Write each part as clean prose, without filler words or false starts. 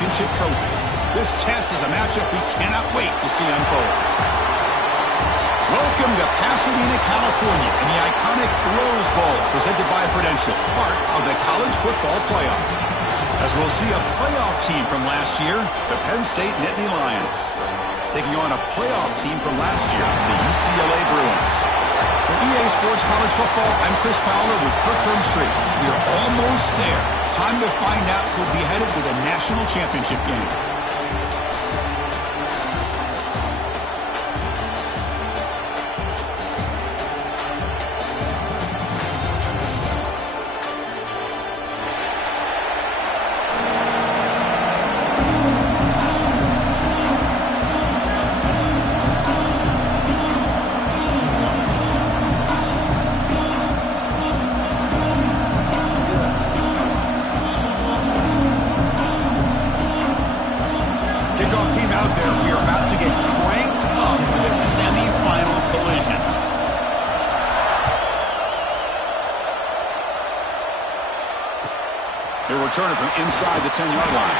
championship trophy. This test is a matchup we cannot wait to see unfold. Welcome to Pasadena, California, in the iconic Rose Bowl, presented by Prudential, part of the college football playoff. As we'll see a playoff team from last year, the Penn State Nittany Lions, taking on a playoff team from last year, the UCLA Bruins. For EA Sports College Football, I'm Chris Fowler with Kirk Street. We are almost there. Time to find out who'll be headed to the national championship game. They'll return it from inside the 10-yard line.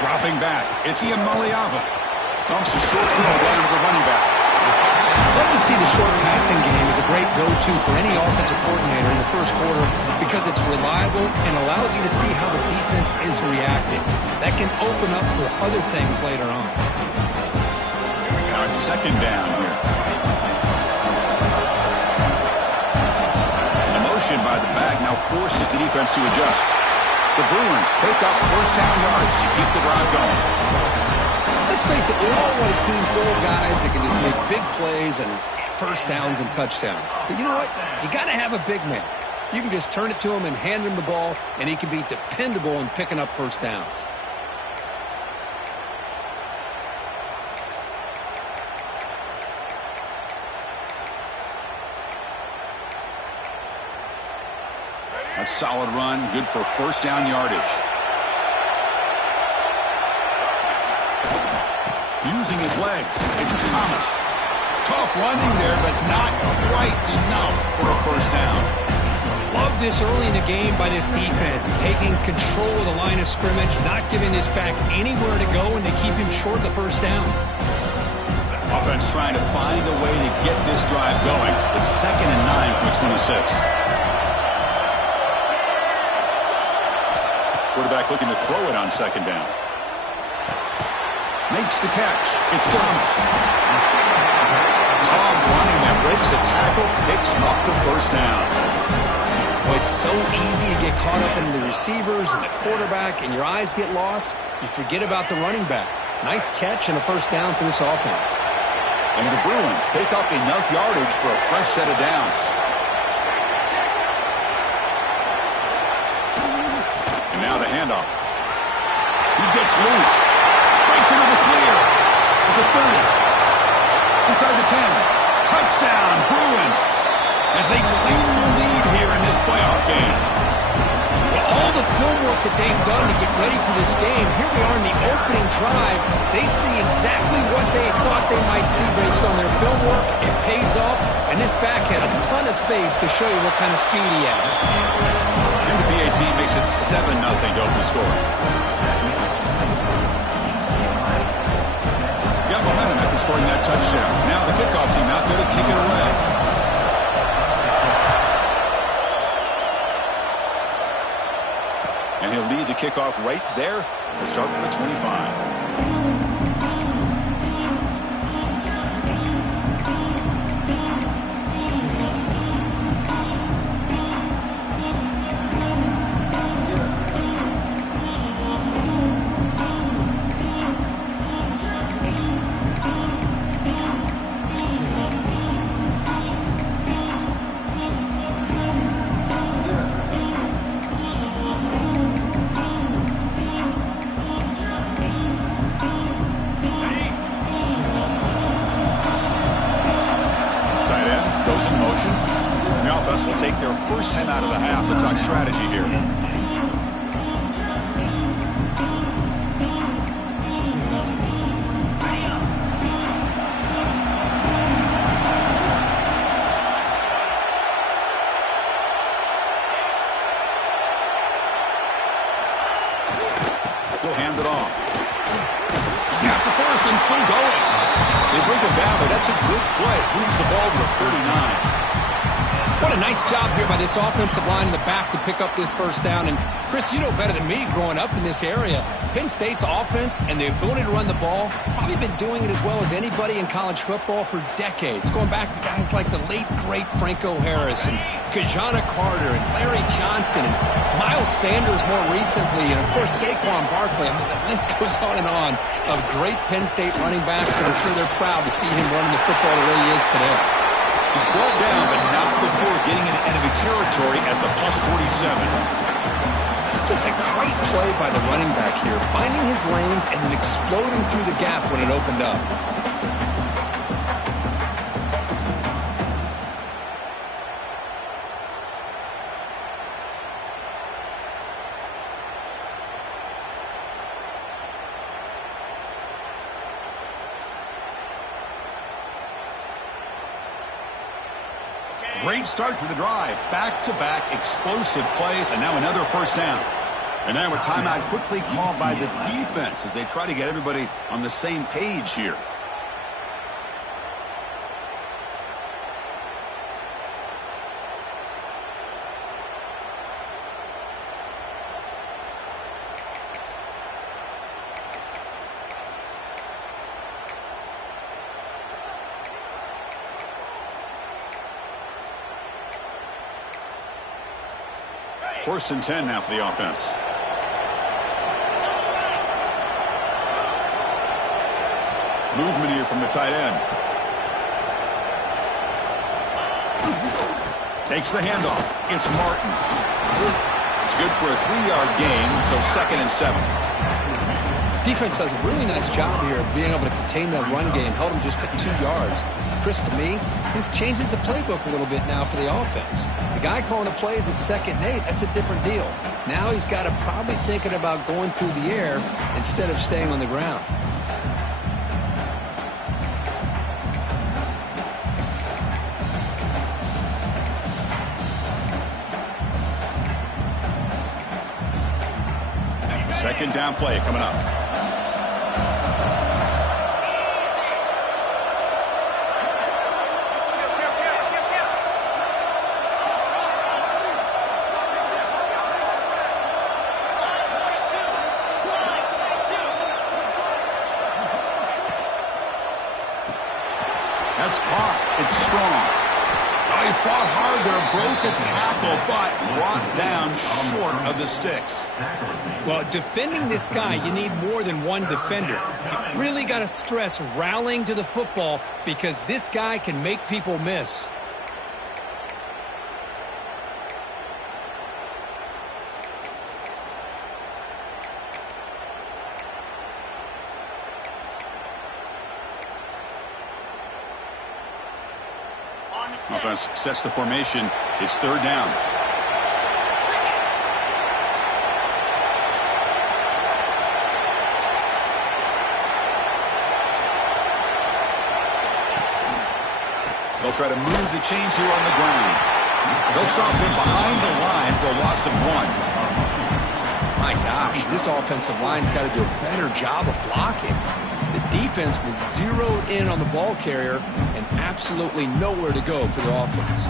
Dropping back, it's Iamaleava. Dumps a short throw down to the running back. Love to see the short passing game as a great go-to for any offensive coordinator in the first quarter because it's reliable and allows you to see how the defense is reacting. That can open up for other things later on. Now it's second down here. The motion by the back now forces the defense to adjust. The Bruins pick up first down yards to keep the drive going. Let's face it, we all want a team full of guys that can just make big plays and first downs and touchdowns. But you know what? You got to have a big man. You can just turn it to him and hand him the ball, and he can be dependable in picking up first downs. A solid run, good for first down yardage. Using his legs, it's Thomas. Tough running there, but not quite enough for a first down. Love this early in the game by this defense, taking control of the line of scrimmage, not giving this back anywhere to go, and to keep him short of the first down. Offense trying to find a way to get this drive going. It's 2nd and 9 from the 26. Quarterback looking to throw it on second down. Makes the catch. It's Thomas. Tough running that breaks a tackle, picks up the first down. Well, it's so easy to get caught up in the receivers and the quarterback, and your eyes get lost. You forget about the running back. Nice catch and a first down for this offense. And the Bruins pick up enough yardage for a fresh set of downs. And now the handoff. He gets loose. Breaks into the clear. At the 30. Inside the 10. Touchdown, Bruins. As they claim the lead here in this playoff game. Well, all the film work that they've done to get ready for this game, here we are in the opening drive. They see exactly what they thought they might see based on their film work. It pays off, and this back had a ton of space to show you what kind of speed he has. And the BAT makes it 7-0 to open scoring. Got momentum after scoring that touchdown. Now the kickoff team out there to kick it away. And he'll lead the kickoff right there to start from the 25. goes in motion. The offense will take their first 10 out of the half to talk strategy here. He'll hand it off. Tap to first and still going. They bring him down, but that's a good play. Moves the ball to the 39. What a nice job here by this offensive line in the back to pick up this first down. And, Chris, you know better than me growing up in this area. Penn State's offense and the ability to run the ball, probably been doing it as well as anybody in college football for decades, going back to guys like the late, great Franco Harris and Kajana Carter and Larry Johnson and Miles Sanders more recently, and, of course, Saquon Barkley. I mean, the list goes on of great Penn State running backs, and I'm sure they're proud to see him running the football the way he is today. He's brought down, but not before getting into enemy territory at the plus 47. Just a great play by the running back here, finding his lanes and then exploding through the gap when it opened up. Great start to the drive. Back-to-back explosive plays, and now another first down. And now a timeout quickly called by the defense as they try to get everybody on the same page here. First and 10 now for the offense. Movement here from the tight end. Takes the handoff. It's Martin. It's good for a 3-yard gain, so 2nd and 7. Defense does a really nice job here of being able to contain that run game, held him just at 2 yards. Chris, to me, this changes the playbook a little bit now for the offense. The guy calling the plays at 2nd and 8, that's a different deal. Now he's got to probably thinking about going through the air instead of staying on the ground. Second down play coming up. That's caught. It's strong. Oh, he fought hard there, broke a tackle, but brought down short of the sticks. Well, defending this guy, you need more than one defender. You really got to stress rallying to the football because this guy can make people miss. Offense sets the formation. It's 3rd down. They'll try to move the chains here on the ground. They'll stop him behind the line for a loss of 1. My gosh, this offensive line's got to do a better job of blocking. The defense was zeroed in on the ball carrier and absolutely nowhere to go for the offense.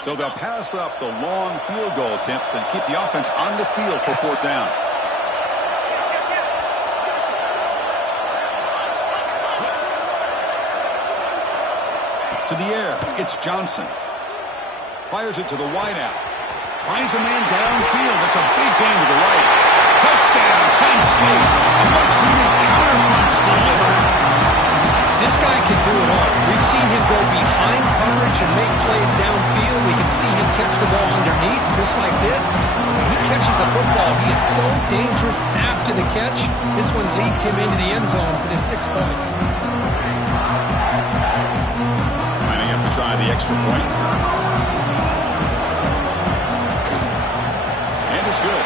So they'll pass up the long field goal attempt and keep the offense on the field for 4th down. To the air, it's Johnson. Fires it to the wideout. Finds a man downfield. That's a big gain to the right. Touchdown, Penn State. A much-needed counter-punch delivered. This guy can do it all. We've seen him go behind coverage and make plays downfield. We can see him catch the ball underneath, just like this. When he catches a football, he is so dangerous after the catch. This one leads him into the end zone for the 6 points. Lining up to try the extra point. And it's good.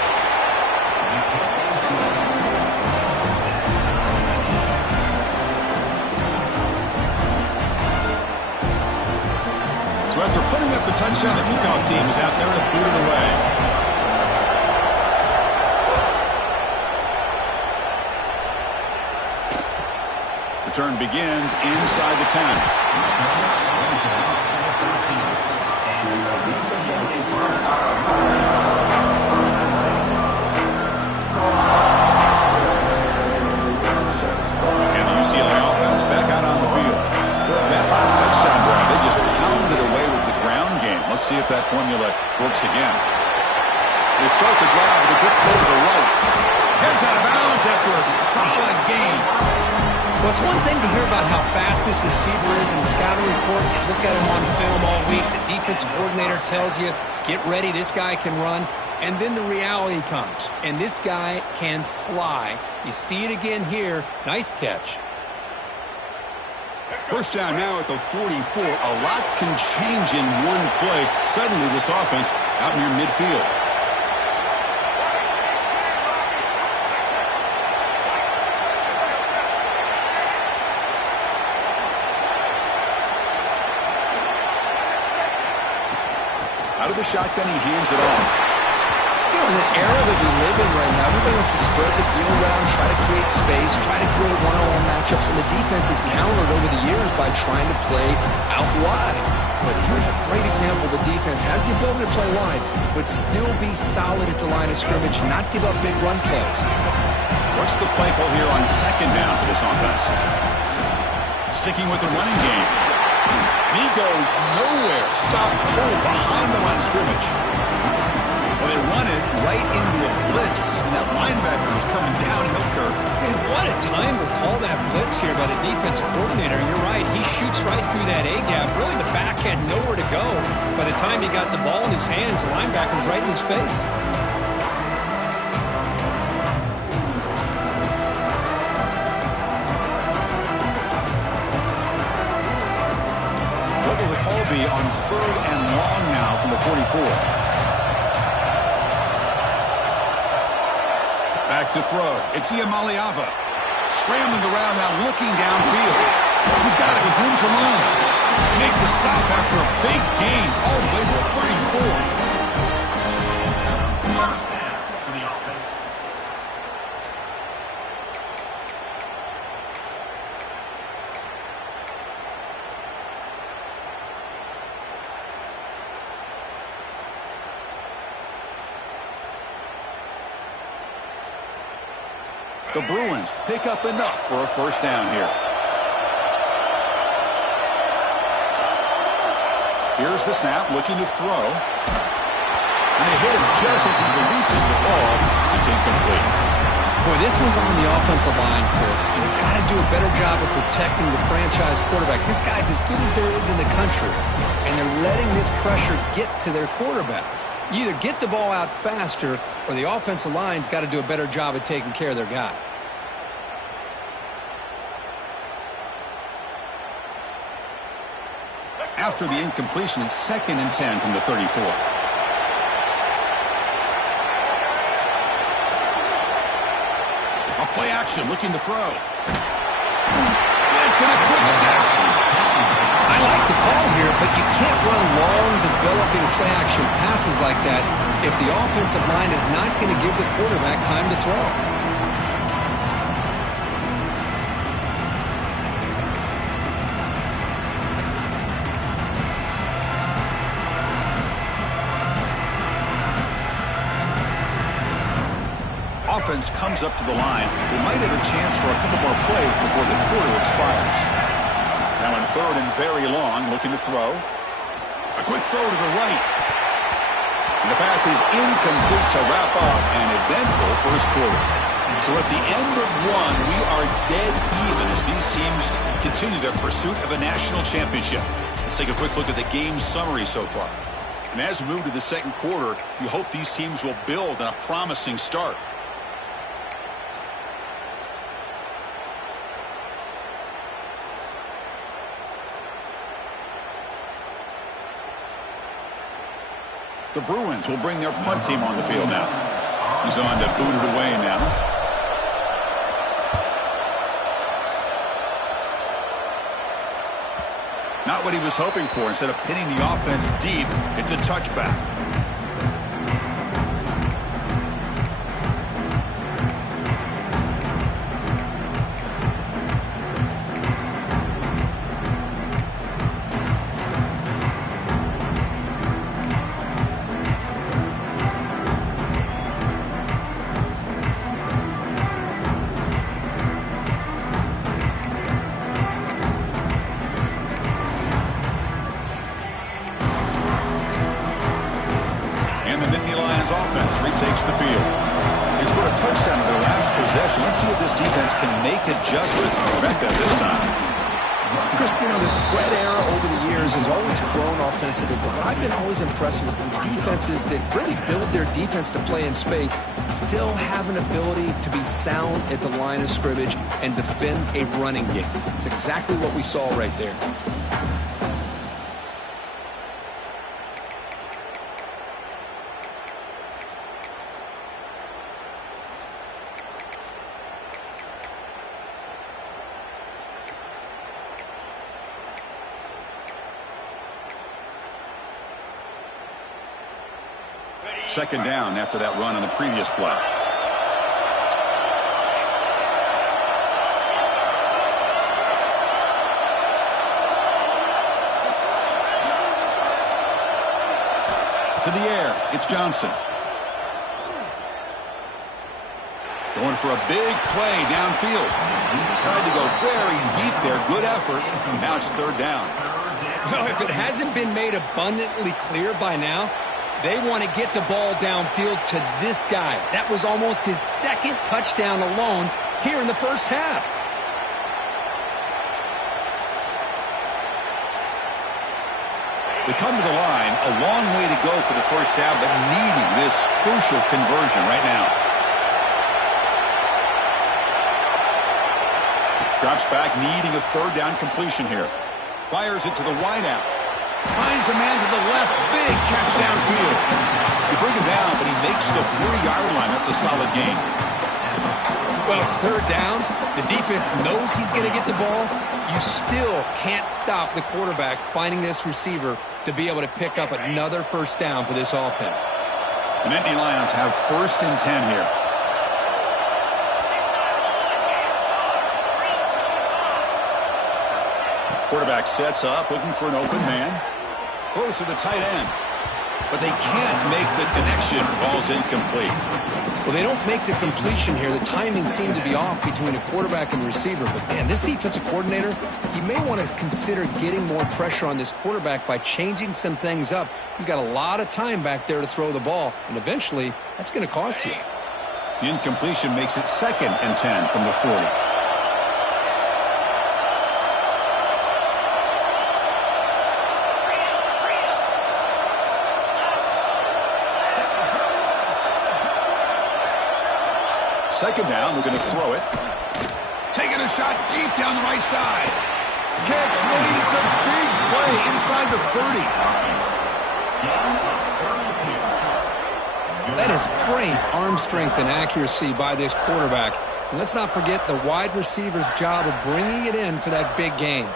So after putting up a touchdown, the kickoff team is out there to boot it away. Return begins inside the 10. And the UCLA offense back out on the field. That last touchdown drive, they just pounded away with the ground game. Let's see if that formula works again. They start the drive with a good throw to the right. Heads out of bounds after a solid gain. Well, it's one thing to hear about how fast this receiver is in the scouting report. You look at him on film all week. The defensive coordinator tells you, get ready, this guy can run. And then the reality comes, and this guy can fly. You see it again here. Nice catch. First down now at the 44. A lot can change in one play. Suddenly this offense out near midfield. Out of the shotgun, he hands it off. You know, in the era that we live in right now, everybody wants to spread the field around, try to create space, try to create one-on-one matchups, and the defense is countered over the years by trying to play out wide. But here's a great example. The defense has the ability to play wide, but still be solid at the line of scrimmage, not give up big run plays. What's the play call here on second down for this offense? Sticking with the running game. He goes nowhere. Stop cold behind the line of scrimmage. Well, they run it right into a blitz, and that linebacker is coming downhill curve. Man, what a time to call that blitz here by the defensive coordinator. You're right. He shoots right through that A-gap. Really, the back had nowhere to go. By the time he got the ball in his hands, the linebacker's right in his face. What will the call be on 3rd and long now from the 44? Back to throw. It's Iamaleava. Scrambling around now, looking downfield. He's got it with room to run. Make the stop after a big gain all the way to the 34. The Bruins pick up enough for a first down here. Here's the snap, looking to throw. And they hit him just as he releases the ball. It's incomplete. Boy, this one's on the offensive line, Chris. They've got to do a better job of protecting the franchise quarterback. This guy's as good as there is in the country, and they're letting this pressure get to their quarterback. You either get the ball out faster, or the offensive line's got to do a better job of taking care of their guy. After the incompletion, it's 2nd and 10 from the 34. A play action, looking to throw. It's in a quick sack. I like the call here, but you can't run long, developing play-action passes like that if the offensive line is not going to give the quarterback time to throw. Offense comes up to the line. They might have a chance for a couple more plays before the quarter expires. Now on 3rd and very long, looking to throw. A quick throw to the right. And the pass is incomplete to wrap up an eventful first quarter. So at the end of one, we are dead even as these teams continue their pursuit of a national championship. Let's take a quick look at the game summary so far. And as we move to the second quarter, you hope these teams will build on a promising start. The Bruins will bring their punt team on the field now. He's on to boot it away now. Not what he was hoping for. Instead of pinning the offense deep, it's a touchback. Retakes the field. They scored a touchdown in their last possession. Let's see if this defense can make adjustments to prevent that this time. Chris, the spread era over the years has always grown offensively, but what I've been always impressed with defenses that really build their defense to play in space still have an ability to be sound at the line of scrimmage and defend a running game. It's exactly what we saw right there. Second down after that run on the previous play. To the air, it's Johnson. Going for a big play downfield. Tried to go very deep there. Good effort. Now it's third down. Well, if it hasn't been made abundantly clear by now, they want to get the ball downfield to this guy. That was almost his second touchdown alone here in the first half. They come to the line, a long way to go for the first half, but needing this crucial conversion right now. Drops back, needing a third down completion here. Fires it to the wideout. Finds a man to the left. Big catch downfield. You bring him down, but he makes the 40-yard line. That's a solid gain. Well, it's third down. The defense knows he's going to get the ball. You still can't stop the quarterback finding this receiver to be able to pick up another first down for this offense. The Nittany Lions have 1st and 10 here. Quarterback sets up, looking for an open man. Throws to the tight end. But they can't make the connection. Ball's incomplete. Well, they don't make the completion here. The timing seemed to be off between a quarterback and the receiver. But, man, this defensive coordinator, he may want to consider getting more pressure on this quarterback by changing some things up. He's got a lot of time back there to throw the ball. And eventually, that's going to cost you. The incompletion makes it 2nd and 10 from the 40. Second down, we're going to throw it. Taking a shot deep down the right side. Catch made. It's a big play inside the 30. That is great arm strength and accuracy by this quarterback. And let's not forget the wide receiver's job of bringing it in for that big gain.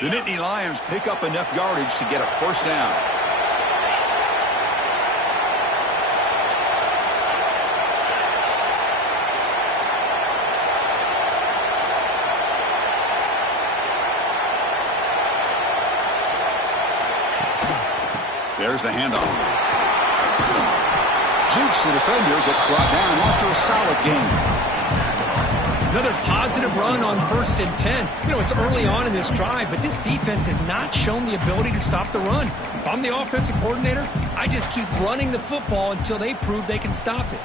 The Nittany Lions pick up enough yardage to get a first down. There's the handoff. Jukes the defender, gets brought down after a solid game. Another positive run on 1st and 10. You know, it's early on in this drive, but this defense has not shown the ability to stop the run. If I'm the offensive coordinator, I just keep running the football until they prove they can stop it.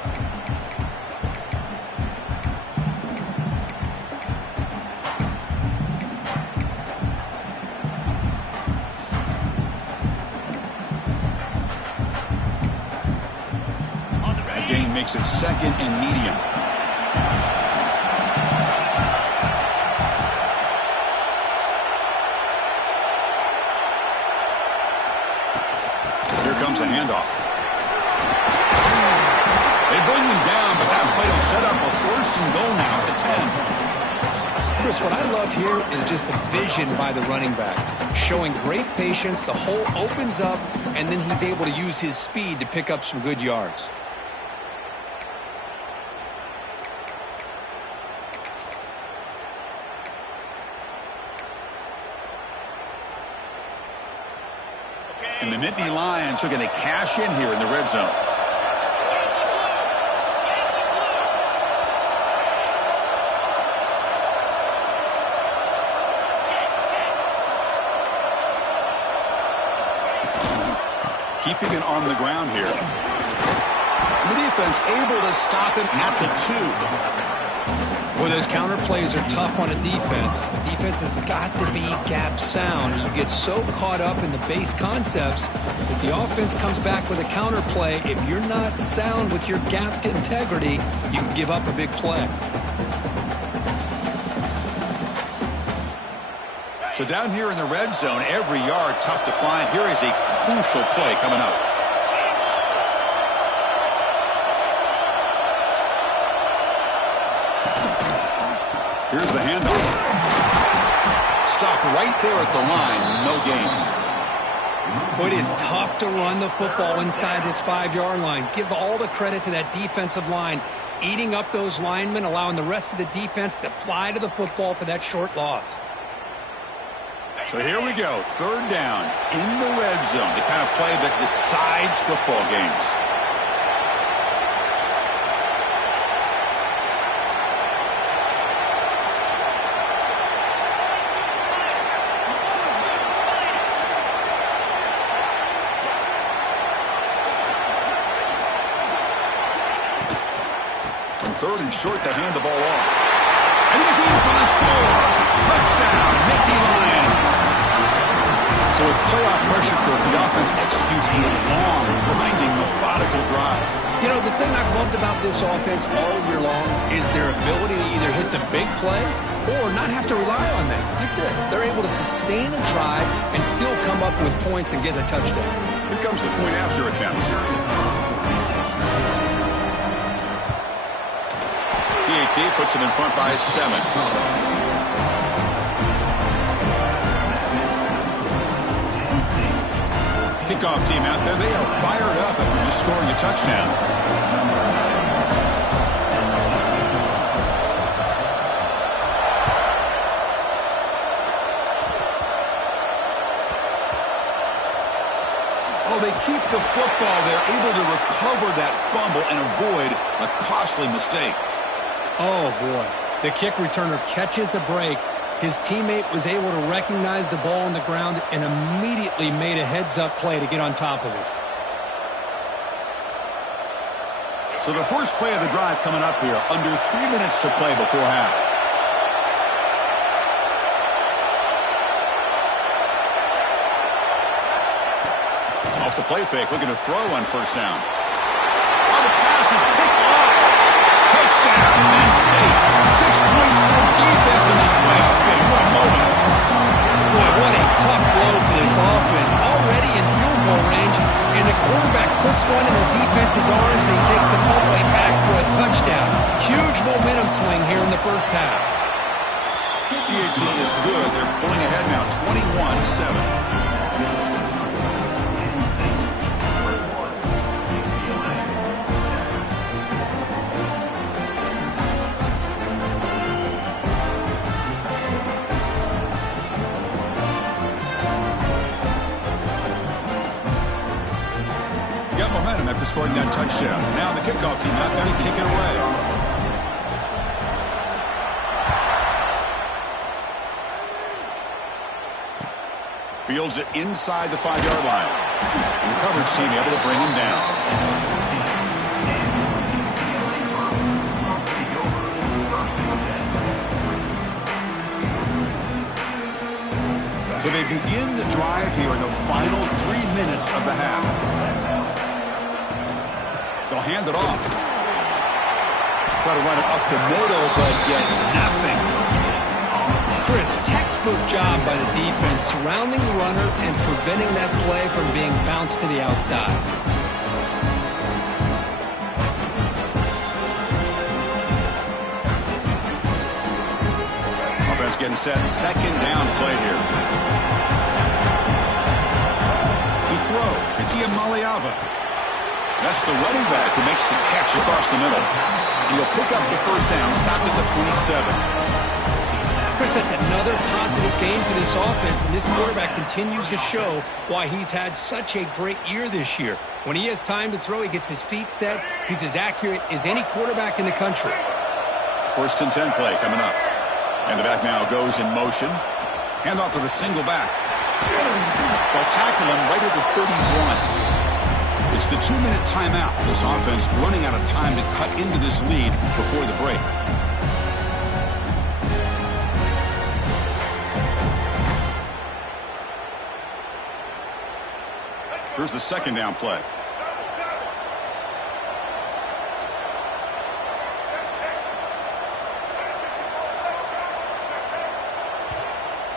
That gain makes it 2nd and medium. Comes a handoff. They bring him down, but that play will set up a 1st and goal now at the 10. Chris, what I love here is just the vision by the running back. Showing great patience, the hole opens up, and then he's able to use his speed to pick up some good yards. And the Nittany Lions are going to cash in here in the red zone. Keeping it on the ground here. And the defense able to stop him at the 2. Boy, those counter plays are tough on a defense. The defense has got to be gap sound. You get so caught up in the base concepts that the offense comes back with a counter play. If you're not sound with your gap integrity, you can give up a big play. So down here in the red zone, every yard tough to find. Here is a crucial play coming up. Here's the handoff. Stop right there at the line. No gain. Boy, it is tough to run the football inside this 5-yard line. Give all the credit to that defensive line, eating up those linemen, allowing the rest of the defense to fly to the football for that short loss. So here we go. 3rd down in the red zone. The kind of play that decides football games. On 3rd and short, they hand the ball off. And he's in for the score. Touchdown, Nittany Lions. So with playoff pressure, the offense executes a long, grinding, methodical drive. You know, the thing I've loved about this offense all year long is their ability to either hit the big play or not have to rely on that. Like this, they're able to sustain a drive and still come up with points and get a touchdown. Here comes the point after attempt. PAT puts him in front by 7. Kickoff team out there, they are fired up after just scoring a touchdown. Oh, they keep the football. They're able to recover that fumble and avoid a costly mistake. Oh, boy. The kick returner catches a break. His teammate was able to recognize the ball on the ground and immediately made a heads-up play to get on top of it. So the first play of the drive coming up here, under 3 minutes to play before half. Off the play fake, looking to throw on 1st down. Oh, the pass is picked off. Touchdown, Penn State. 6 points for the defense in this playoff game. What a moment. Boy, what a tough blow for this offense. Already in field goal range, and the quarterback puts one in the defense's arms, and he takes it all the way back for a touchdown. Huge momentum swing here in the first half. PAT is good. They're pulling ahead now, 21-7. scoring that touchdown. Now the kickoff team not going to kick it away. Fields it inside the 5-yard line. And the coverage team able to bring him down. So they begin the drive here in the final 3 minutes of the half. They'll hand it off. Try to run it up the middle, but get nothing. Chris, textbook job by the defense surrounding the runner and preventing that play from being bounced to the outside. Offense getting set. Second down play here. To throw. It's Uclapenn. That's the running back who makes the catch across the middle. And he'll pick up the first down. Stop at the 27. Chris, that's another positive game for this offense, and this quarterback continues to show why he's had such a great year this year. When he has time to throw, he gets his feet set. He's as accurate as any quarterback in the country. First and 10 play coming up. And the back now goes in motion. Hand off to the single back. They'll tackle him right at the 31. It's the 2-minute timeout. This offense running out of time to cut into this lead before the break. Here's the second down play.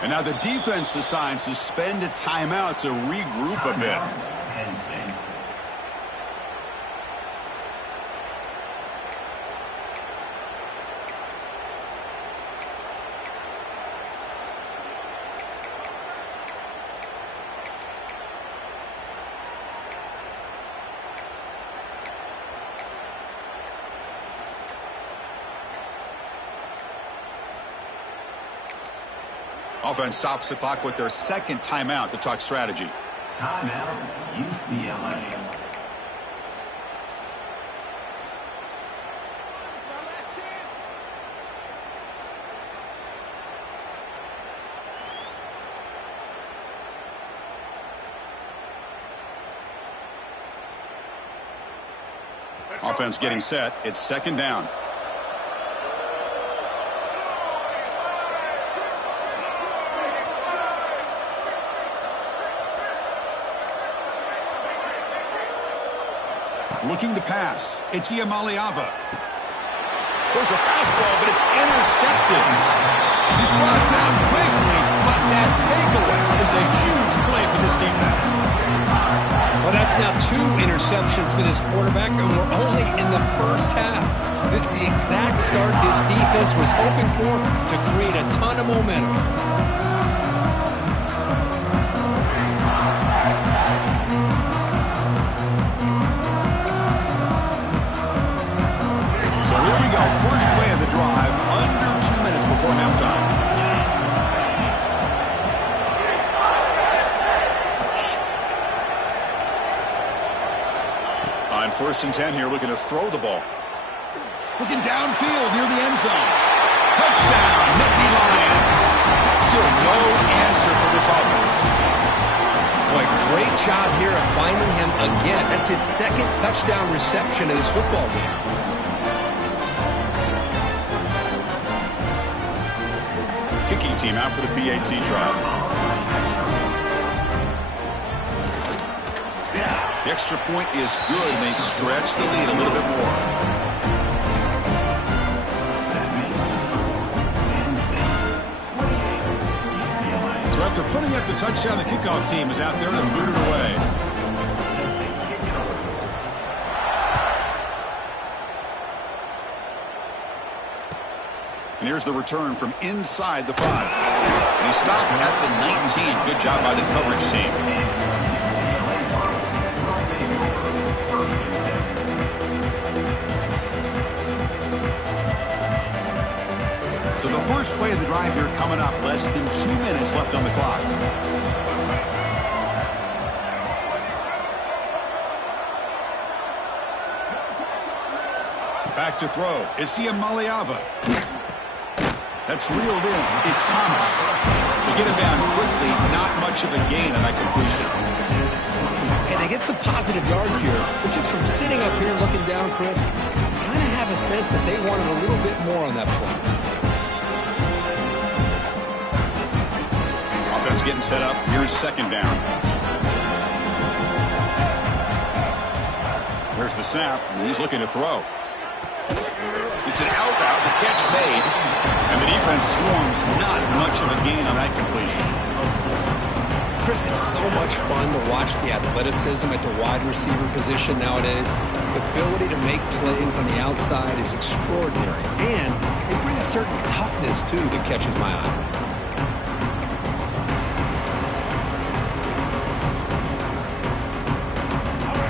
And now the defense decides to spend a timeout to regroup a bit. Offense stops the clock with their second timeout to talk strategy. Timeout, UCLA. Offense getting set. It's second down. Looking to pass. It's Uclapenn. There's a fastball, but it's intercepted. He's brought down quickly, but that takeaway is a huge play for this defense. Well, that's now 2 interceptions for this quarterback, and we're only in the first half. This is the exact start this defense was hoping for to create a ton of momentum. First play of the drive, under 2 minutes before halftime. On first and 10 here, looking to throw the ball. Looking downfield near the end zone. Touchdown, Nittany Lions. Still no answer for this offense. Boy, great job here of finding him again. That's his second touchdown reception in this football game. Kicking team out for the PAT trial. The extra point is good, and they stretch the lead a little bit more. So after putting up the touchdown, the kickoff team is out there to boot it away. And here's the return from inside the 5. And he stopped at the 19. Good job by the coverage team. So the first play of the drive here coming up. Less than 2 minutes left on the clock. Back to throw. It's Maliava. That's reeled in. It's Thomas. They get him down quickly. Not much of a gain on that completion. And they get some positive yards here. But just from sitting up here and looking down, Chris, kind of have a sense that they wanted a little bit more on that play. Offense getting set up. Here's second down. Here's the snap. He's looking to throw. It's an out route. The catch made. And the defense swarms. Not much of a gain on that completion. Chris, it's so much fun to watch the athleticism at the wide receiver position nowadays. The ability to make plays on the outside is extraordinary. And they bring a certain toughness, too, that catches my eye.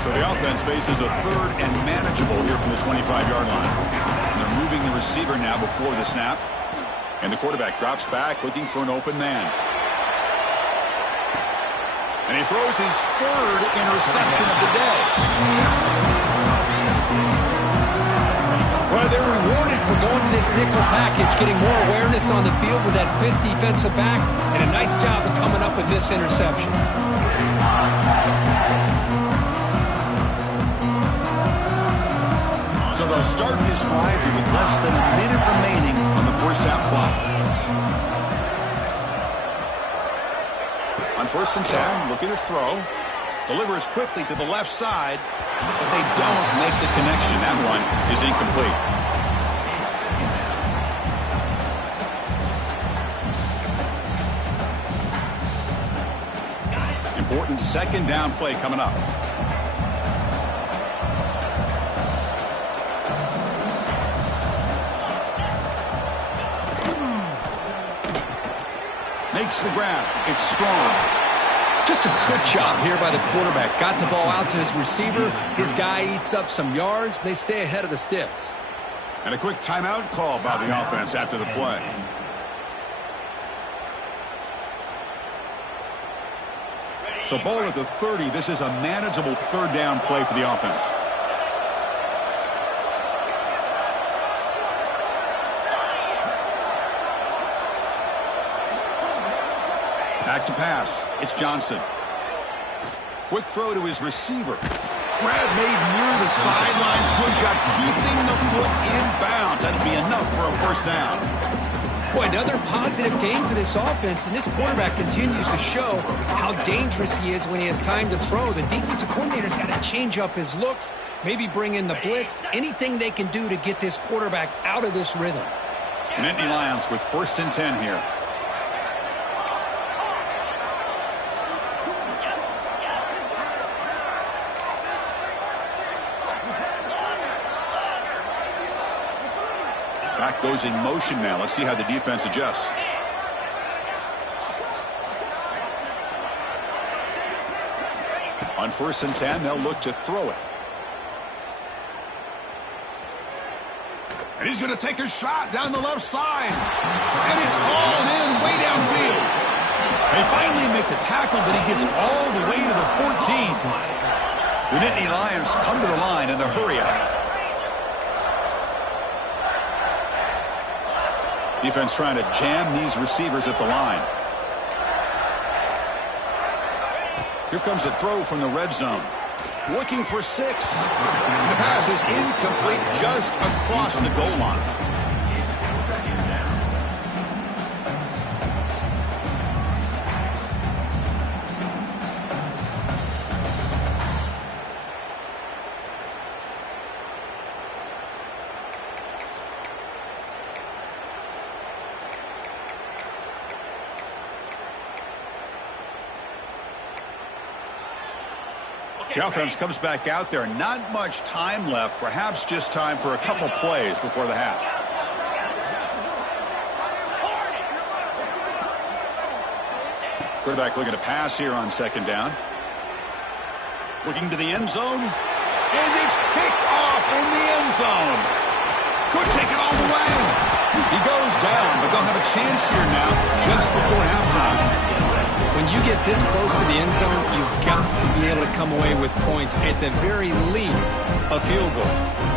So the offense faces a third and manageable here from the 25-yard line. And they're moving the receiver now before the snap. And the quarterback drops back looking for an open man. And he throws his third interception of the day. Well, they're rewarded for going to this nickel package, getting more awareness on the field with that fifth defensive back, and a nice job of coming up with this interception. So they'll start this drive here with less than a minute remaining on the first half clock. On 1st and 10, looking to throw. Delivers quickly to the left side, but they don't make the connection. That one is incomplete. Important second down play coming up. Makes the grab. It's strong. Just a good job here by the quarterback. Got the ball out to his receiver. His guy eats up some yards. They stay ahead of the sticks. And a quick timeout call by the offense after the play. So ball at the 30. This is a manageable third down play for the offense. Back to pass. It's Johnson. Quick throw to his receiver. Grab made near the sidelines. Good job keeping the foot in bounds. That'll be enough for a first down. Boy, another positive game for this offense, and this quarterback continues to show how dangerous he is when he has time to throw. The defensive coordinator's got to change up his looks, maybe bring in the blitz, anything they can do to get this quarterback out of this rhythm. Nittany Lions with 1st and 10 here. Back goes in motion now. Let's see how the defense adjusts. On 1st and 10, they'll look to throw it. And he's going to take a shot down the left side. And it's hauled in way downfield. They finally make the tackle, but he gets all the way to the 14. The Nittany Lions come to the line in the hurry out. Defense trying to jam these receivers at the line. Here comes a throw from the red zone. Looking for 6. The pass is incomplete just across the goal line. The offense comes back out there. Not much time left. Perhaps just time for a couple plays before the half. Quarterback looking to pass here on 2nd down. Looking to the end zone. And it's picked off in the end zone. Could take it all the way. He goes down, but they'll have a chance here now just before halftime. When you get get this close to the end zone, you've got to be able to come away with points, at the very least, a field goal.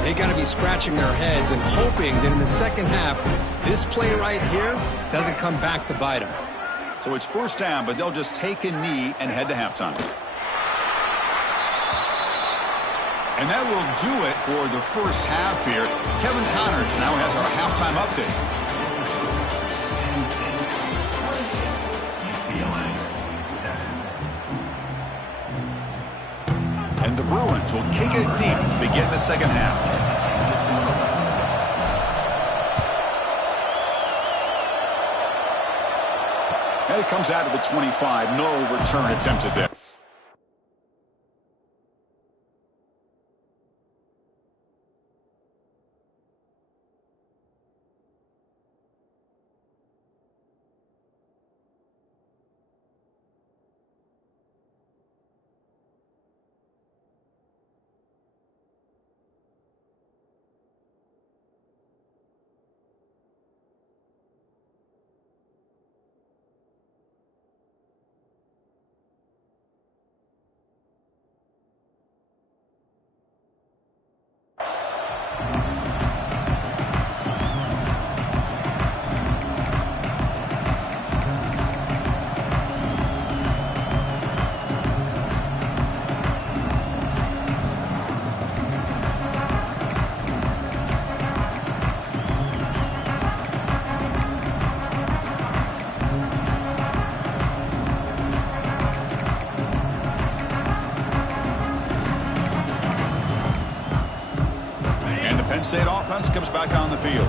They got to be scratching their heads and hoping that in the second half, this play right here doesn't come back to bite them. So it's first down, but they'll just take a knee and head to halftime. And that will do it for the first half here. Kevin Connors now has our halftime update. And the Bruins will kick it deep to begin the second half. And it comes out of the 25. No return attempted there. Penn State offense comes back on the field.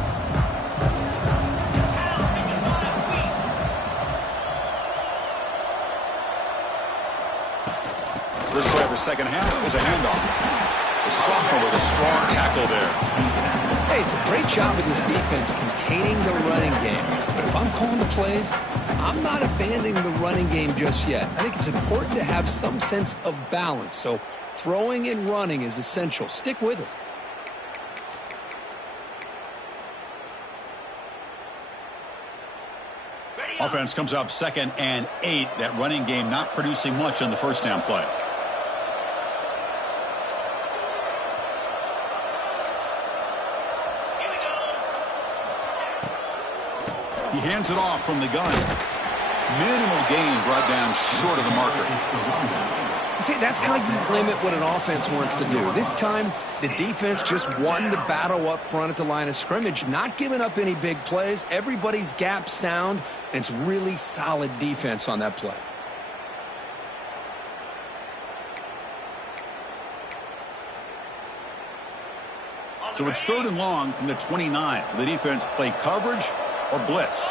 First play of the second half is a handoff. The sophomore with a strong tackle there. Hey, it's a great job of this defense containing the running game. But if I'm calling the plays, I'm not abandoning the running game just yet. I think it's important to have some sense of balance. So throwing and running is essential. Stick with it. Offense comes up 2nd and 8. That running game not producing much on the first down play. He hands it off from the gun. Minimal gain brought down short of the marker. See, that's how you limit what an offense wants to do. This time, the defense just won the battle up front at the line of scrimmage, not giving up any big plays. Everybody's gap sound, and it's really solid defense on that play. So it's 3rd and long from the 29. The defense play coverage or blitz.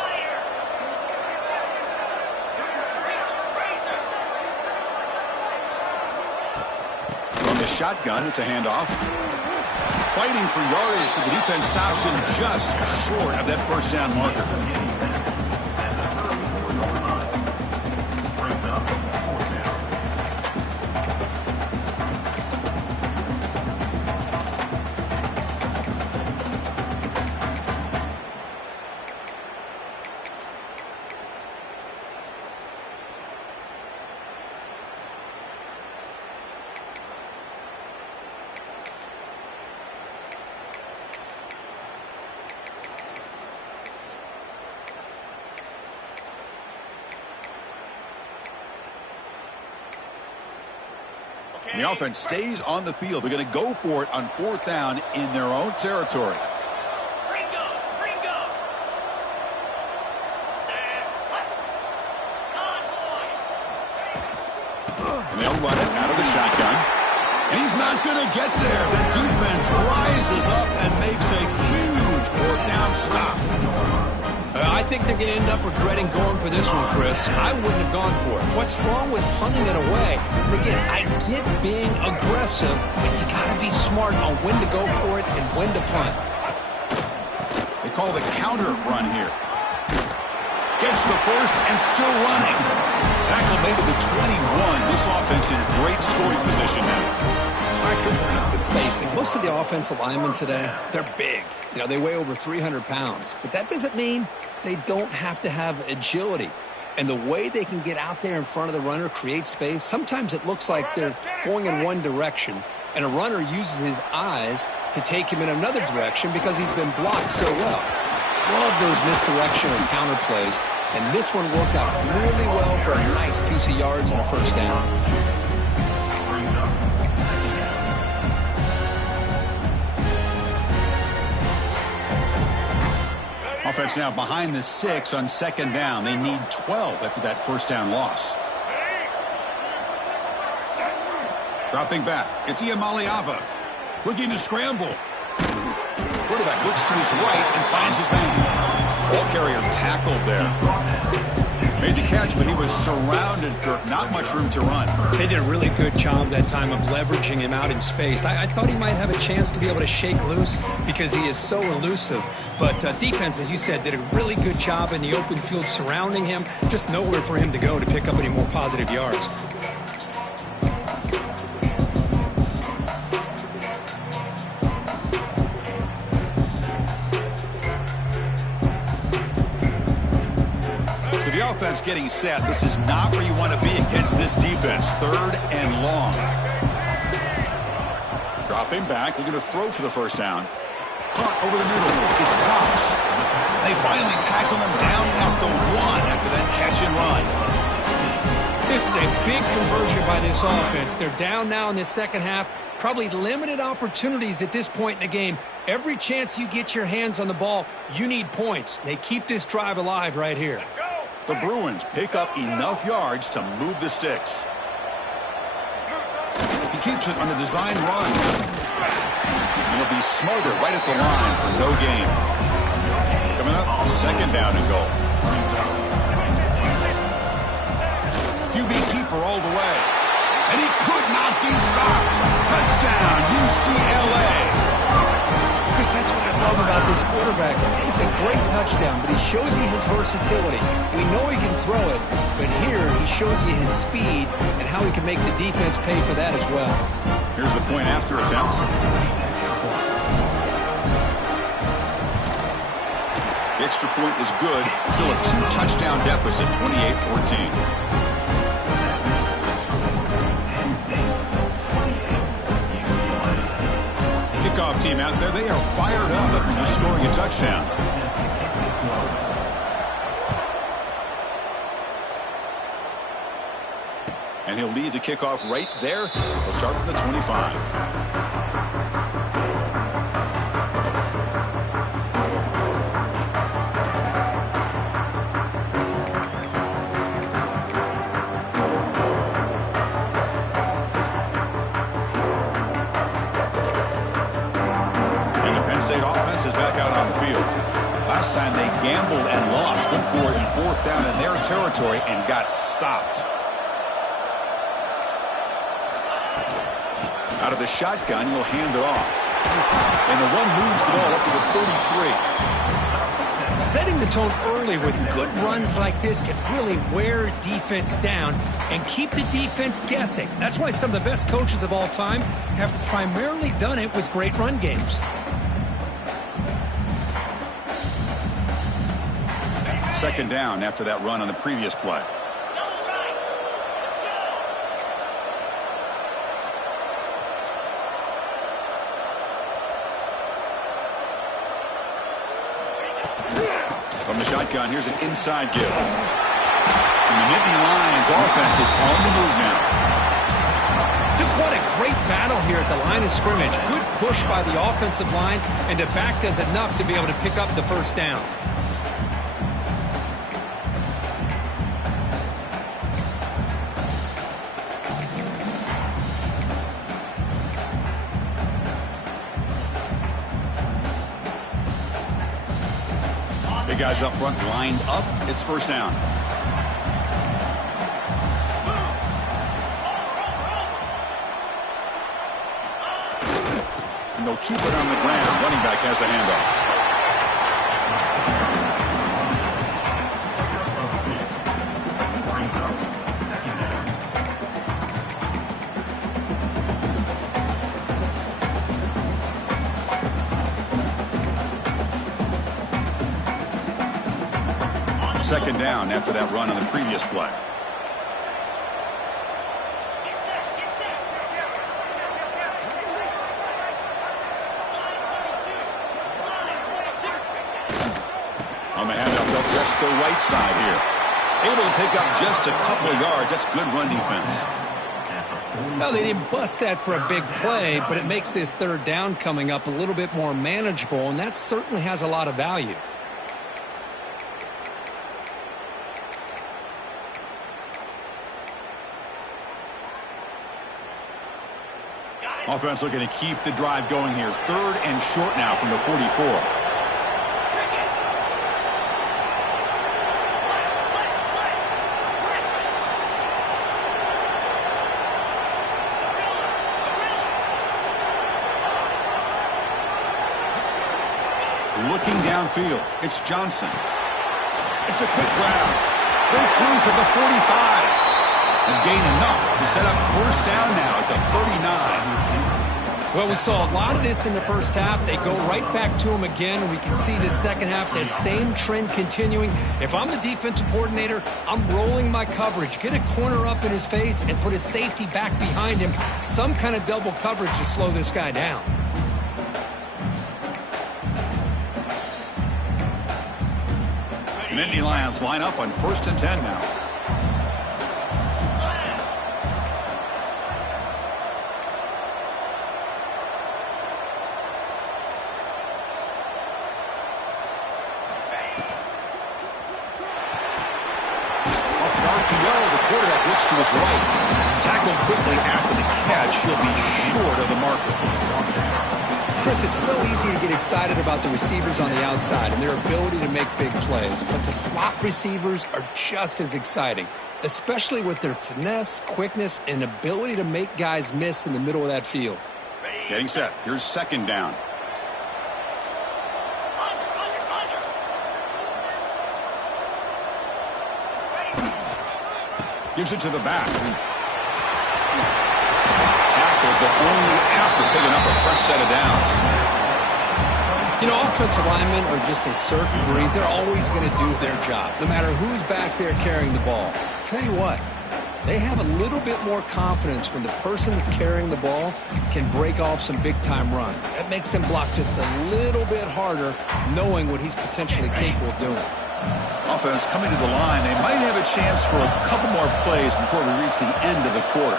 Shotgun, it's a handoff. Fighting for yardage, but the defense stops him just short of that first down marker. The offense stays on the field. They're going to go for it on 4th down in their own territory. And they'll run it out of the shotgun. And he's not going to get there. The defense rises up and makes a huge 4th down stop. I think they're going to end up regretting going for this one, Chris. I wouldn't have gone for it. What's wrong with punting it away? And again, I get being aggressive, but you got to be smart on when to go for it and when to punt. They call the counter run here. Gets the first and still running. Tackle made at the 21. This offense in great scoring position now. All right, Chris, let's face it. Most of the offensive linemen today, they're big. You know, they weigh over 300 pounds. But that doesn't mean they don't have to have agility. And the way they can get out there in front of the runner, create space, sometimes it looks like they're going in one direction, and a runner uses his eyes to take him in another direction because he's been blocked so well. Love those misdirection or counter plays, and this one worked out really well for a nice piece of yards and a first down. Offense now behind the 6 on second down. They need 12 after that first down loss. Dropping back, it's Iamaleava. Looking to scramble. Quarterback looks to his right and finds his man. Ball carrier tackled there. Made the catch, but he was surrounded, Kirk. Not much room to run. They did a really good job that time of leveraging him out in space. I thought he might have a chance to be able to shake loose because he is so elusive. But defense, as you said, did a really good job in the open field surrounding him. Just nowhere for him to go to pick up any more positive yards. Offense getting set. This is not where you want to be against this defense. 3rd and long. Dropping back, looking to throw for the first down. Punt over the middle. It's Cox. They finally tackle him down at the 1 after that catch and run. This is a big conversion by this offense. They're down now in the second half. Probably limited opportunities at this point in the game. Every chance you get your hands on the ball, you need points. They keep this drive alive right here. The Bruins pick up enough yards to move the sticks. He keeps it on the design run. He'll be smothered right at the line for no gain. Coming up, second down and goal. QB keeper all the way. And he could not be stopped. Touchdown, UCLA. Chris, that's what I love about this quarterback. It's a great touchdown, but he shows you his versatility. We know he can throw it, but here he shows you his speed and how he can make the defense pay for that as well. Here's the point after attempt. The extra point is good. Still a 2-touchdown deficit, 28-14. Kickoff team out there, they are fired up after just scoring a touchdown. And he'll lead the kickoff right there. We'll start from the 25. Is back out on the field. Last time they gambled and lost, went for it in 4th down in their territory and got stopped. Out of the shotgun, he'll hand it off. And the one moves the ball up to the 33. Setting the tone early with good runs like this can really wear defense down and keep the defense guessing. That's why some of the best coaches of all time have primarily done it with great run games. Second down after that run on the previous play. From the shotgun, here's an inside give. And the Nittany Lions offense is on the move now. Just what a great battle here at the line of scrimmage. Good push by the offensive line, and the back does enough to be able to pick up the first down. Guys up front lined up. It's first down. And they'll keep it on the ground. Running back has the handoff. Second down after that run on the previous play. On the handoff, they'll test the right side here. Able to pick up just a couple of yards. That's good run defense. Well, they didn't bust that for a big play, but it makes this third down coming up a little bit more manageable, and that certainly has a lot of value. Offense looking to keep the drive going here. Third and short now from the 44. Looking downfield, it's Johnson. It's a quick grab. Breaks loose at the 45. And gain enough to set up first down now at the 39. Well, we saw a lot of this in the first half. They go right back to him again, and we can see the second half, that same trend continuing. If I'm the defensive coordinator, I'm rolling my coverage. Get a corner up in his face and put a safety back behind him. Some kind of double coverage to slow this guy down. Nittany Lions line up on 1st and 10 now. Off the RPO, the quarterback looks to his right. Tackled quickly after the catch. He'll be short of the marker. Chris, it's so easy to get excited about the receivers on the outside and their ability to make big plays, but the slot receivers are just as exciting, especially with their finesse, quickness, and ability to make guys miss in the middle of that field. Getting set. Here's second down. Gives it to the back. But only after picking up a fresh set of downs. You know, offensive linemen are just a certain breed. They're always going to do their job, no matter who's back there carrying the ball. Tell you what, they have a little bit more confidence when the person that's carrying the ball can break off some big-time runs. That makes them block just a little bit harder, knowing what he's potentially capable of doing. Offense coming to the line. They might have a chance for a couple more plays before we reach the end of the quarter.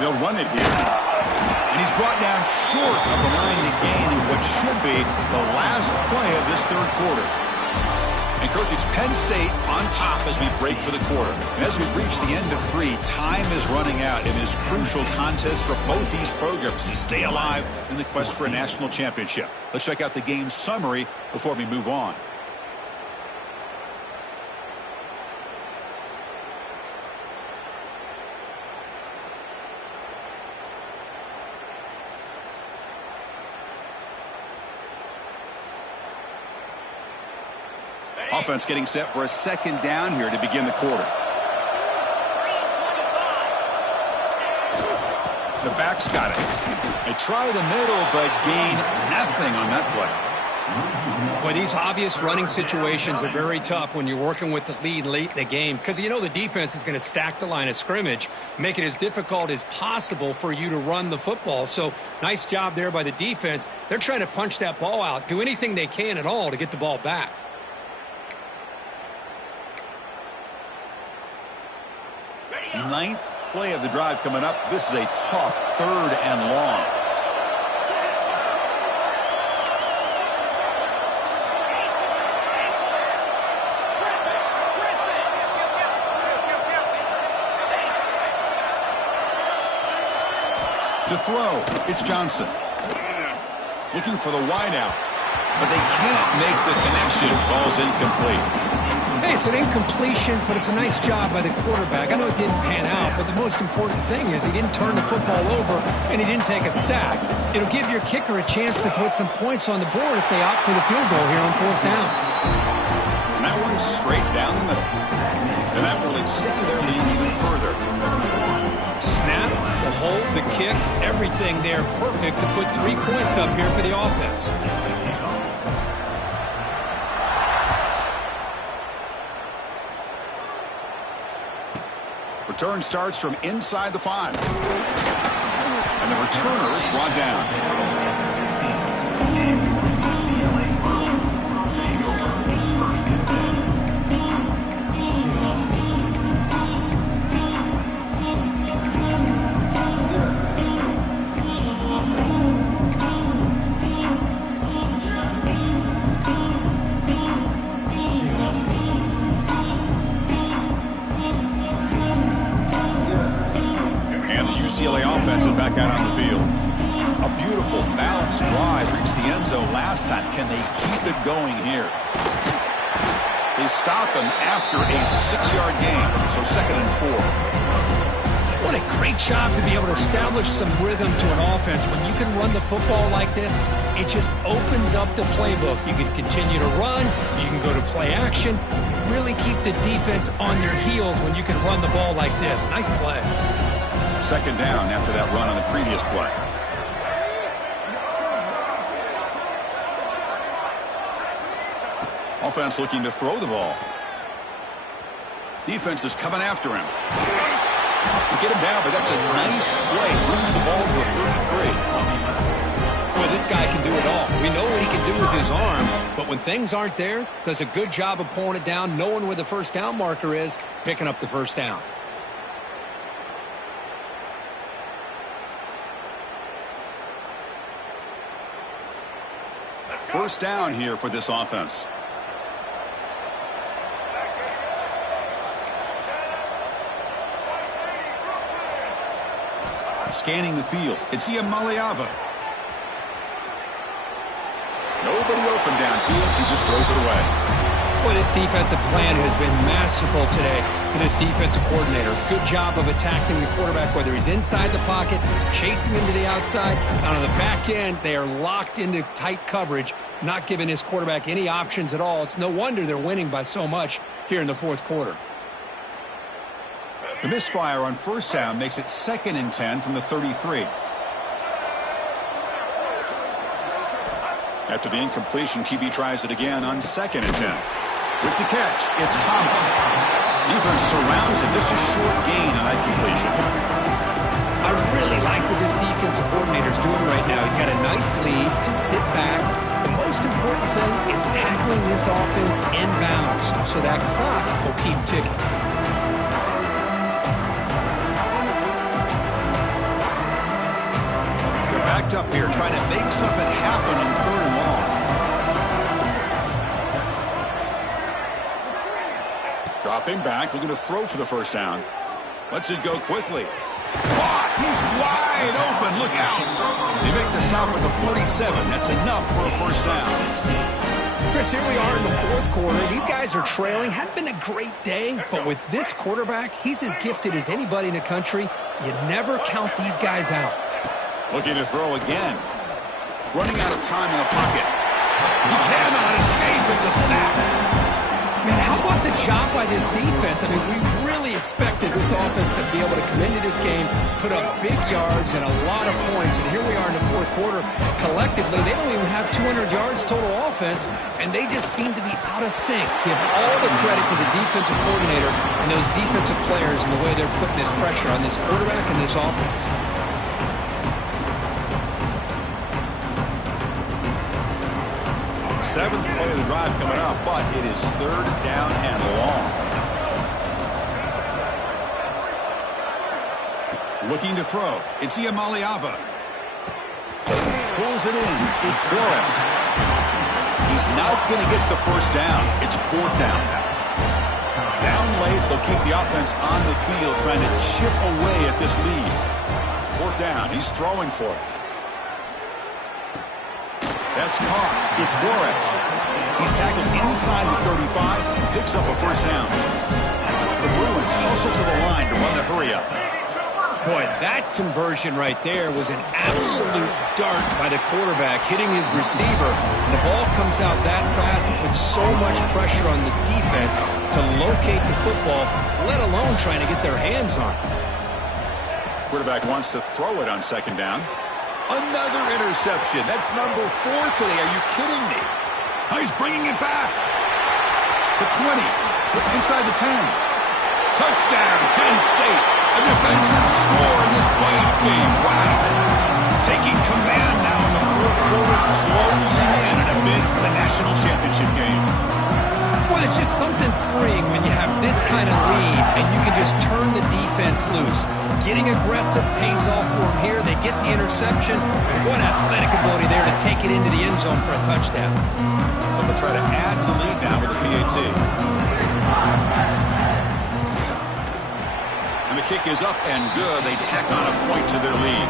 They'll run it here. And he's brought down short of the line to gain in what should be the last play of this third quarter. And Kirk, it's Penn State on top as we break for the quarter. And as we reach the end of 3, time is running out in this crucial contest for both these programs to stay alive in the quest for a national championship. Let's check out the game summary before we move on. Offense getting set for a second down here to begin the quarter. The back's got it. They try the middle, but gain nothing on that play. Boy, these obvious running situations are very tough when you're working with the lead late in the game, because you know the defense is going to stack the line of scrimmage, make it as difficult as possible for you to run the football. So nice job there by the defense. They're trying to punch that ball out, do anything they can at all to get the ball back. Ninth play of the drive coming up. This is a tough 3rd and long. To throw, it's Johnson. Looking for the wideout, but they can't make the connection. Ball's incomplete. Hey, it's an incompletion, but it's a nice job by the quarterback. I know it didn't pan out, but the most important thing is he didn't turn the football over and he didn't take a sack. It'll give your kicker a chance to put some points on the board if they opt for the field goal here on 4th down. And that one's straight down the middle. And that will extend their lead even further. Snap, the hold, the kick, everything there perfect to put 3 points up here for the offense. Return starts from inside the 5. And the returner is brought down. UCLA offense is back out on the field. A beautiful, balanced drive reached the end zone last time. Can they keep it going here? They stop him after a 6-yard gain, so 2nd and 4. What a great job to be able to establish some rhythm to an offense. When you can run the football like this, it just opens up the playbook. You can continue to run. You can go to play action. You really keep the defense on their heels when you can run the ball like this. Nice play. 2nd down after that run on the previous play. Offense looking to throw the ball. Defense is coming after him. They get him down, but that's a nice play. Moves the ball to the 33. Boy, this guy can do it all. We know what he can do with his arm, but when things aren't there, does a good job of pulling it down, knowing where the first down marker is, picking up the first down. First down here for this offense. Scanning the field. It's Uclapenn. Nobody open downfield. He just throws it away. Boy, this defensive plan has been masterful today for this defensive coordinator. Good job of attacking the quarterback, whether he's inside the pocket, chasing him to the outside. Out on the back end, they are locked into tight coverage, not giving his quarterback any options at all. It's no wonder they're winning by so much here in the 4th quarter. The misfire on first down makes it 2nd and 10 from the 33. After the incompletion, QB tries it again on 2nd and 10. With the catch, it's Thomas. Defense surrounds him. Just a short gain on that completion. I really like what this defensive coordinator is doing right now. He's got a nice lead. Just sit back. The most important thing is tackling this offense inbounds so that clock will keep ticking. They're backed up here trying to make something happen on 3rd and long. Dropping back, looking to throw for the first down. Lets it go quickly. Caught! He's wide open. Look out. They make the stop at the 47. That's enough for a first down. Chris, here we are in the 4th quarter. These guys are trailing. Hadn't been a great day, but with this quarterback, he's as gifted as anybody in the country. You never count these guys out. Looking to throw again. Running out of time in the pocket. He cannot escape. It's a sack. Man, how about the job by this defense? I mean, we really expected this offense to be able to come into this game, put up big yards and a lot of points, and here we are in the 4th quarter. Collectively, they don't even have 200 yards total offense, and they just seem to be out of sync. Give all the credit to the defensive coordinator and those defensive players and the way they're putting this pressure on this quarterback and this offense. Seventh play of the drive coming up, but it is 3rd down and long. Looking to throw. It's Uclapenn. Pulls it in. It's Flores. He's not going to get the first down. It's 4th down now. Down late, they'll keep the offense on the field trying to chip away at this lead. 4th down. He's throwing for it. That's caught. It's Flores. He's tackled inside the 35. Picks up a first down. The Bruins hustle to the line to run the hurry-up. Boy, that conversion right there was an absolute dart by the quarterback, hitting his receiver. And the ball comes out that fast and puts so much pressure on the defense to locate the football, let alone trying to get their hands on it. Quarterback wants to throw it on 2nd down. Another interception. That's number 4 today. Are you kidding me? Oh, he's bringing it back. The 20. Inside the 10. Touchdown, Penn State. A defensive score in this playoff game. Wow. Taking command now in the fourth quarter, closing in a bid for the national championship game. Well, it's just something freeing when you have this kind of lead and you can just turn the defense loose. Getting aggressive pays off for them here. They get the interception, and what athletic ability there to take it into the end zone for a touchdown. So they'll try to add to the lead now with the PAT. And the kick is up and good. They tack on a point to their lead.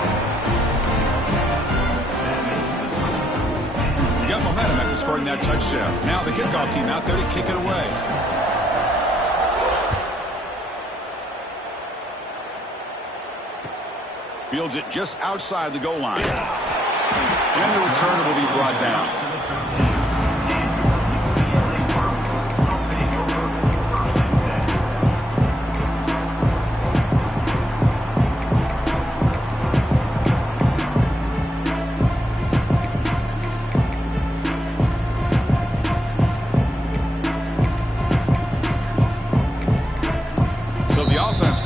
Got momentum after scoring that touchdown. Now the kickoff team out there to kick it away. Fields it just outside the goal line. And the return will be brought down.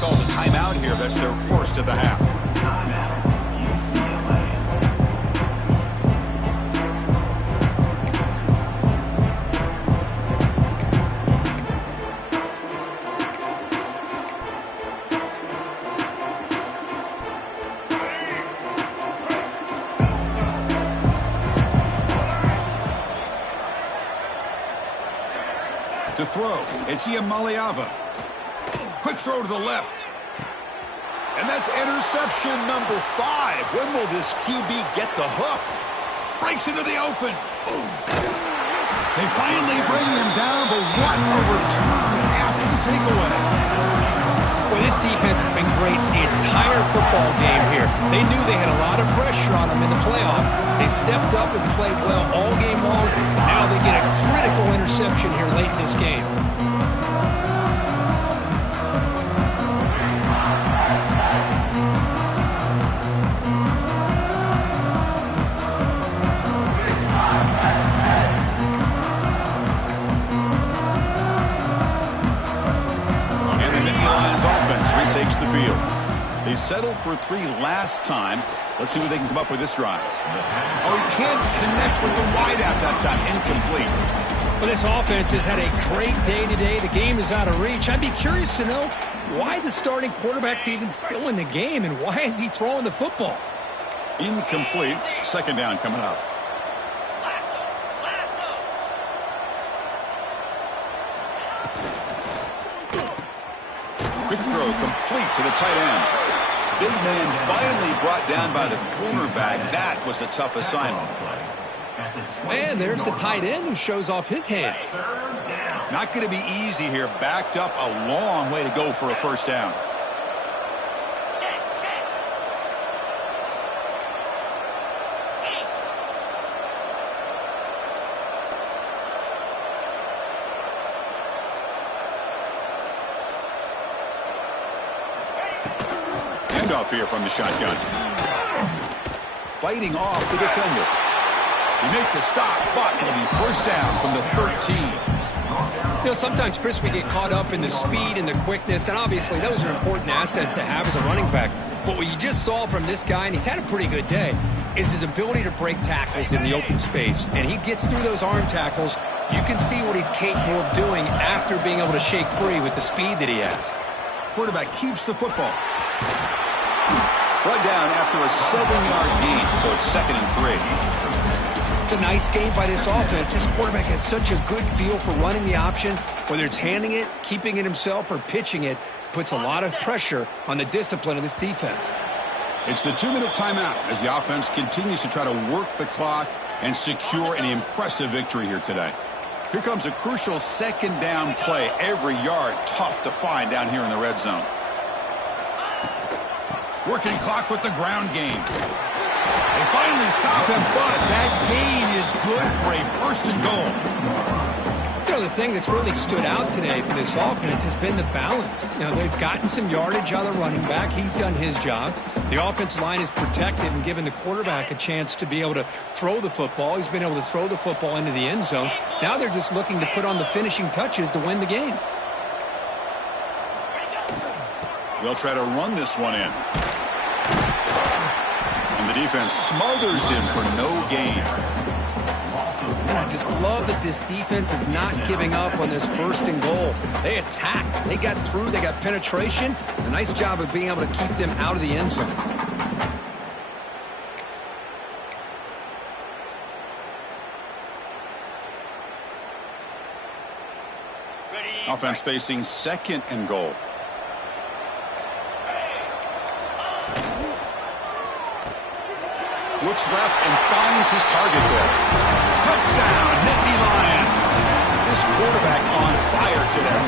Calls a timeout here. That's their first of the half. To throw, it's Iamaleava. Quick throw to the left. And that's interception number 5. When will this QB get the hook? Breaks into the open. Boom. They finally bring him down, but what a return after the takeaway. Well, this defense has been great the entire football game here. They knew they had a lot of pressure on them in the playoff. They stepped up and played well all game long. Now they get a critical interception here late in this game. Takes the field. They settled for 3 last time. Let's see what they can come up with this drive. Oh, he can't connect with the wideout that time. Incomplete. Well, this offense has had a great day today. The game is out of reach. I'd be curious to know why the starting quarterback's even still in the game and why is he throwing the football? Incomplete. Second down coming up. Quick throw complete to the tight end. Big man finally brought down by the cornerback. That was a tough assignment. Man, there's the tight end who shows off his hands. Not going to be easy here. Backed up a long way to go for a first down. Off here from the shotgun. Fighting off the defender. He make the stop, but it'll be first down from the 13. You know, sometimes, Chris, we get caught up in the speed and the quickness, and obviously those are important assets to have as a running back. But what you just saw from this guy, and he's had a pretty good day, is his ability to break tackles in the open space. And he gets through those arm tackles. You can see what he's capable of doing after being able to shake free with the speed that he has. Quarterback keeps the football. Brought down after a 7-yard gain, so it's 2nd and 3. It's a nice game by this offense. This quarterback has such a good feel for running the option. Whether it's handing it, keeping it himself, or pitching it, puts a lot of pressure on the discipline of this defense. It's the 2-minute timeout as the offense continues to try to work the clock and secure an impressive victory here today. Here comes a crucial second down play. Every yard tough to find down here in the red zone. Working clock with the ground game. They finally stop him, but that gain is good for a first and goal. You know, the thing that's really stood out today for this offense has been the balance. You know, they've gotten some yardage out of the running back. He's done his job. The offensive line is protected and given the quarterback a chance to be able to throw the football. He's been able to throw the football into the end zone. Now they're just looking to put on the finishing touches to win the game. They'll try to run this one in. And the defense smothers him for no gain. And I just love that this defense is not giving up on this 1st and goal. They attacked. They got through. They got penetration. A nice job of being able to keep them out of the end zone. Offense facing 2nd and goal. Looks left and finds his target there. Touchdown, Nittany Lions. This quarterback on fire today.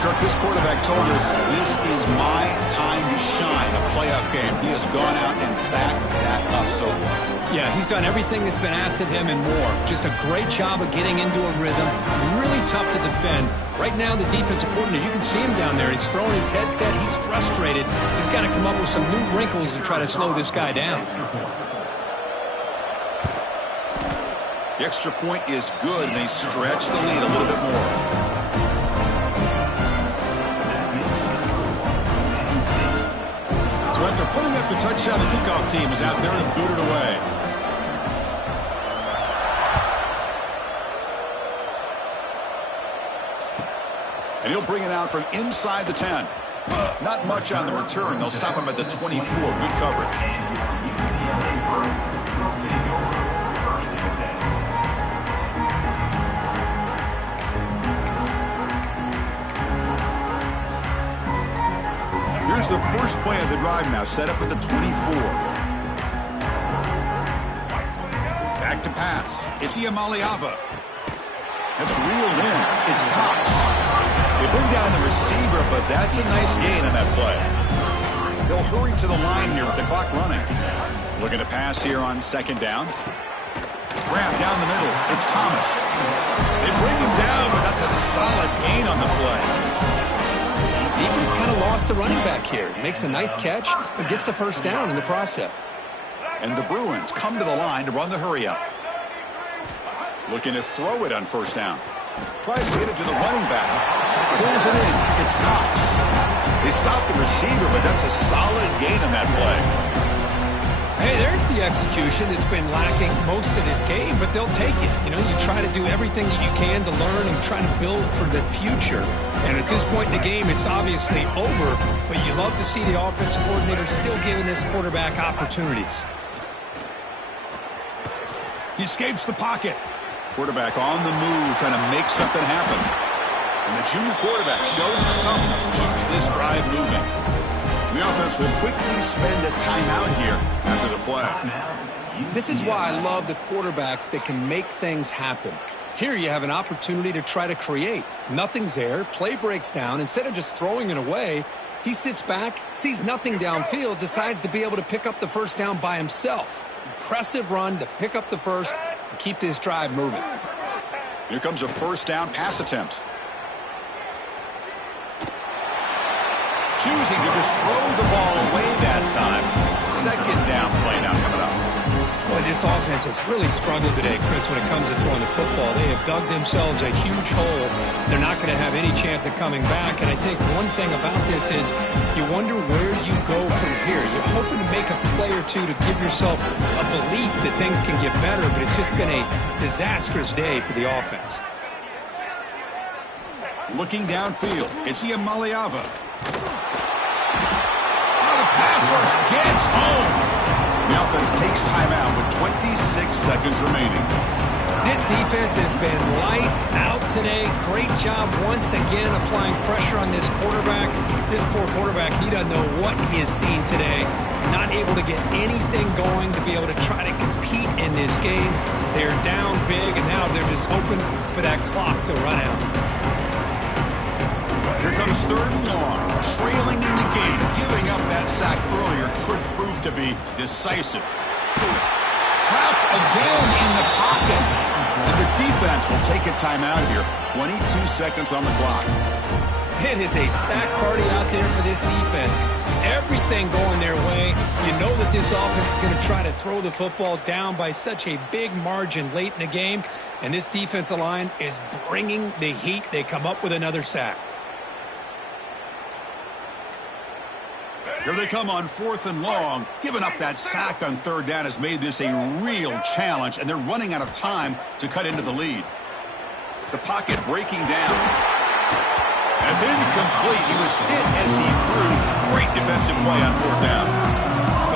Kirk, this quarterback told us this is my time to shine, a playoff game. He has gone out and backed that up so far. Yeah, he's done everything that's been asked of him and more. Just a great job of getting into a rhythm. Really tough to defend. Right now, the defensive coordinator, you can see him down there. He's throwing his headset. He's frustrated. He's got to come up with some new wrinkles to try to slow this guy down. The extra point is good, and they stretch the lead a little bit more. So after putting up the touchdown, the kickoff team is out there to boot it away. And he'll bring it out from inside the 10. Not much on the return. They'll stop him at the 24. Good coverage. Here's the first play of the drive now, set up at the 24. Back to pass. It's Uclapenn. That's reeled in. It's Cox. They bring down the receiver, but that's a nice gain on that play. They'll hurry to the line here with the clock running. Looking to pass here on 2nd down. Grab down the middle. It's Thomas. They bring him down, but that's a solid gain on the play. Defense kind of lost a running back here. Makes a nice catch, but gets the 1st down in the process. And the Bruins come to the line to run the hurry up. Looking to throw it on 1st down. Tries to get it to the running back. Pulls it in. It's Cox. They stop the receiver, but that's a solid gain on that play. Hey, there's the execution that's been lacking most of this game, but they'll take it. You know, you try to do everything that you can to learn and try to build for the future. And at this point in the game, it's obviously over, but you love to see the offensive coordinator still giving this quarterback opportunities. He escapes the pocket. Quarterback on the move, trying to make something happen. And the junior quarterback shows his toughness, keeps this drive moving. The offense will quickly spend a timeout here after the play. This is why I love the quarterbacks that can make things happen. Here you have an opportunity to try to create. Nothing's there. Play breaks down. Instead of just throwing it away, he sits back, sees nothing downfield, decides to be able to pick up the 1st down by himself. Impressive run to pick up the 1st and keep this drive moving. Here comes a 1st down pass attempt. Choosing to just throw the ball away that time. 2nd down play now coming up. Boy, this offense has really struggled today, Chris, when it comes to throwing the football. They have dug themselves a huge hole. They're not going to have any chance of coming back. And I think one thing about this is you wonder where you go from here. You're hoping to make a play or two to give yourself a belief that things can get better, but it's just been a disastrous day for the offense. Looking downfield, it's Uclapenn. Pass rush gets home. The offense takes timeout with 26 seconds remaining. This defense has been lights out today. Great job once again applying pressure on this quarterback. This poor quarterback, he doesn't know what he has seen today. Not able to get anything going to be able to try to compete in this game. They're down big, and now they're just hoping for that clock to run out. Here comes 3rd and long. Trailing in the game. Giving up that sack earlier could prove to be decisive. Trapped again in the pocket. And the defense will take a timeout here. 22 seconds on the clock. It is a sack party out there for this defense. Everything going their way. You know that this offense is going to try to throw the football down by such a big margin late in the game. And this defensive line is bringing the heat. They come up with another sack. Here they come on 4th and long. Giving up that sack on 3rd down has made this a real challenge, and they're running out of time to cut into the lead. The pocket breaking down. That's incomplete. He was hit as he threw. Great defensive play on 4th down.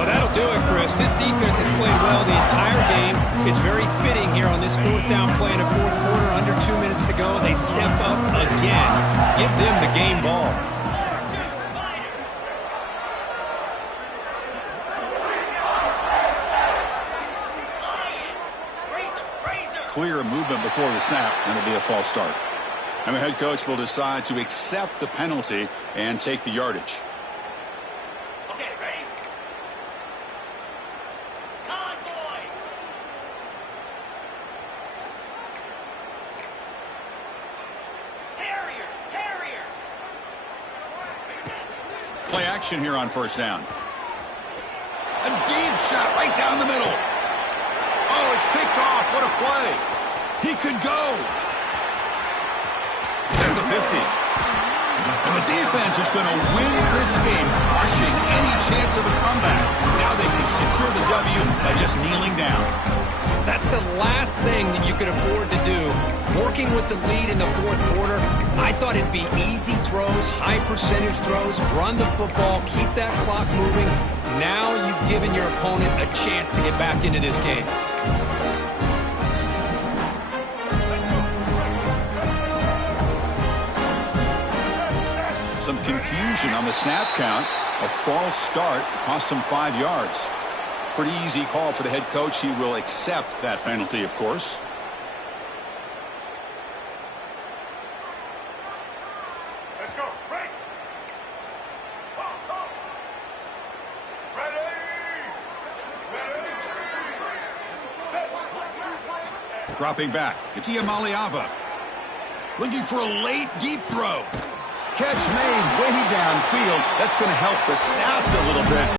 Well, that'll do it, Chris. This defense has played well the entire game. It's very fitting here on this 4th down play in the 4th quarter. Under 2 minutes to go. They step up again. Give them the game ball. Clear movement before the snap, and it'll be a false start. And the head coach will decide to accept the penalty and take the yardage. Okay, ready? Convoy! Terrier! Play action here on 1st down. A deep shot right down the middle. Oh, it's picked off. What a play. He could go. He's at the 50. And the defense is going to win this game, crushing any chance of a comeback. Now they can secure the W by just kneeling down. That's the last thing that you could afford to do. Working with the lead in the 4th quarter, I thought it'd be easy throws, high percentage throws, run the football, keep that clock moving. Now you've given your opponent a chance to get back into this game. Some confusion on the snap count. A false start cost them 5 yards. Pretty easy call for the head coach. He will accept that penalty, of course. Let's go. Right. Ready. Dropping back. It's Iamaleava. Looking for a late, deep throw. Catch made way downfield. That's going to help the stats a little bit.